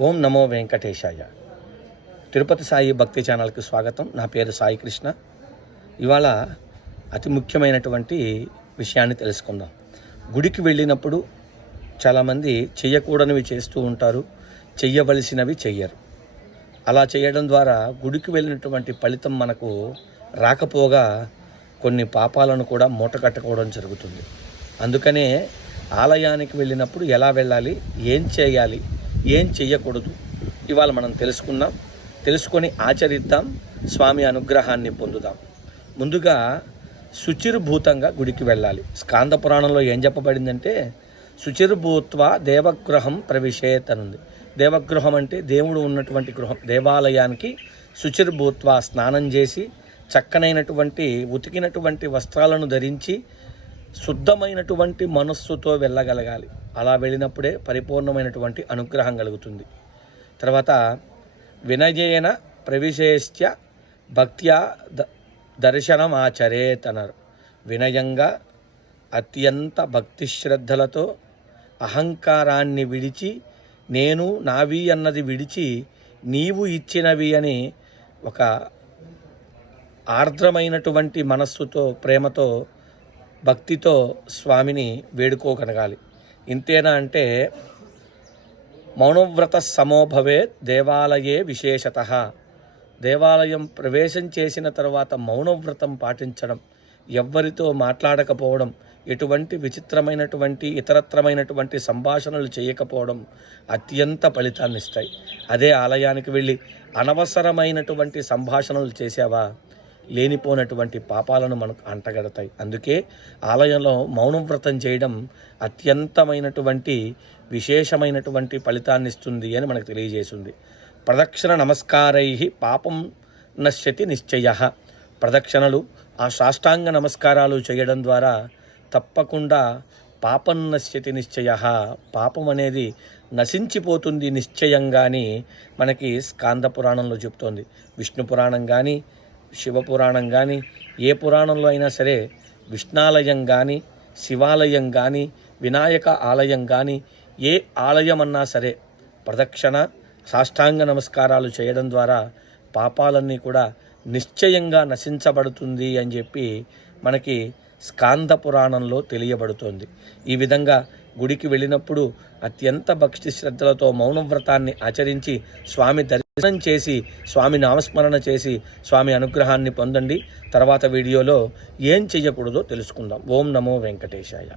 ఓం నమో వెంకటేశాయ. తిరుపతి సాయి భక్తి ఛానల్కి స్వాగతం. నా పేరు సాయి కృష్ణ. ఇవాళ అతి ముఖ్యమైనటువంటి విషయాన్ని తెలుసుకుందాం. గుడికి వెళ్ళినప్పుడు చాలామంది చెయ్యకూడనివి చేస్తూ ఉంటారు, చెయ్యవలసినవి చెయ్యరు. అలా చేయడం ద్వారా గుడికి వెళ్ళినటువంటి ఫలితం మనకు రాకపోగా కొన్ని పాపాలను కూడా మూటకట్టుకోవడం జరుగుతుంది. అందుకనే ఆలయానికి వెళ్ళినప్పుడు ఎలా వెళ్ళాలి, ఏం చేయాలి, ఏం చెయ్యకూడదు ఇవాళ మనం తెలుసుకొని ఆచరిద్దాం, స్వామి అనుగ్రహాన్ని పొందుదాం. ముందుగా శుచిర్భూతంగా గుడికి వెళ్ళాలి. స్కాంద పురాణంలో ఏం చెప్పబడిందంటే శుచిర్భూత్వ దేవగృహం ప్రవిశేత్ అనుంది. దేవగృహం అంటే దేవుడు ఉన్నటువంటి గృహం. దేవాలయానికి శుచిర్భూత్వ స్నానం చేసి చక్కనైనటువంటి ఉతికినటువంటి వస్త్రాలను ధరించి శుద్ధమైనటువంటి మనస్సుతో వెళ్ళగలగాలి. అలా వెళ్ళినప్పుడే పరిపూర్ణమైనటువంటి అనుగ్రహం కలుగుతుంది. తర్వాత వినయేన ప్రవిశేష్య భక్త్యా దర్శనం ఆచరేత్ అన్నారు. వినయంగా అత్యంత భక్తి శ్రద్ధలతో అహంకారాన్ని విడిచి, నేను నావి అన్నది విడిచి, నీవు ఇచ్చినవి అని ఒక ఆర్ద్రమైనటువంటి మనస్సుతో, ప్రేమతో, భక్తితో స్వామిని వేడుకోగలగాలి. ఇంతేనా అంటే మౌనవ్రత సమోభవేత్ దేవాలయే విశేషతః. దేవాలయం ప్రవేశం చేసిన తర్వాత మౌనవ్రతం పాటించడం, ఎవ్వరితో మాట్లాడకపోవడం, ఎటువంటి విచిత్రమైనటువంటి ఇతరత్రమైనటువంటి సంభాషణలు చేయకపోవడం అత్యంత ఫలితాన్ని ఇస్తాయి. అదే ఆలయానికి వెళ్ళి అనవసరమైనటువంటి సంభాషణలు చేసావా, లేనిపోయినటువంటి పాపాలను మనకు అంటగడతాయి. అందుకే ఆలయంలో మౌనవ్రతం చేయడం అత్యంతమైనటువంటి విశేషమైనటువంటి ఫలితాన్ని ఇస్తుంది అని మనకు తెలియజేసింది. ప్రదక్షిణ నమస్కారై పాపం నశ్యతి నిశ్చయ. ప్రదక్షిణలు, ఆ సాష్టాంగ నమస్కారాలు చేయడం ద్వారా తప్పకుండా పాపం నశ్యతి నిశ్చయ, పాపం అనేది నశించిపోతుంది నిశ్చయంగాని మనకి స్కాంద పురాణంలో చెప్తోంది. విష్ణు పురాణం కానీ, శివపురాణం కానీ, ఏ పురాణంలో అయినా సరే విష్ణాలయం కానీ, శివాలయం కానీ, వినాయక ఆలయం కానీ, ఏ ఆలయం అన్నా సరే ప్రదక్షిణ సాష్టాంగ నమస్కారాలు చేయడం ద్వారా పాపాలన్నీ కూడా నిశ్చయంగా నశించబడుతుంది అని చెప్పి మనకి స్కాంద పురాణంలో తెలియబడుతోంది. ఈ విధంగా గుడికి వెళ్ళినప్పుడు అత్యంత భక్తి శ్రద్ధలతో మౌనవ్రతాన్ని ఆచరించి స్వామి దర్శనం చేసి, స్వామి నామస్మరణ చేసి స్వామి అనుగ్రహాన్ని పొందండి. తర్వాత వీడియోలో ఏం చెయ్యకూడదో తెలుసుకుందాం. ఓం నమో వెంకటేశాయ.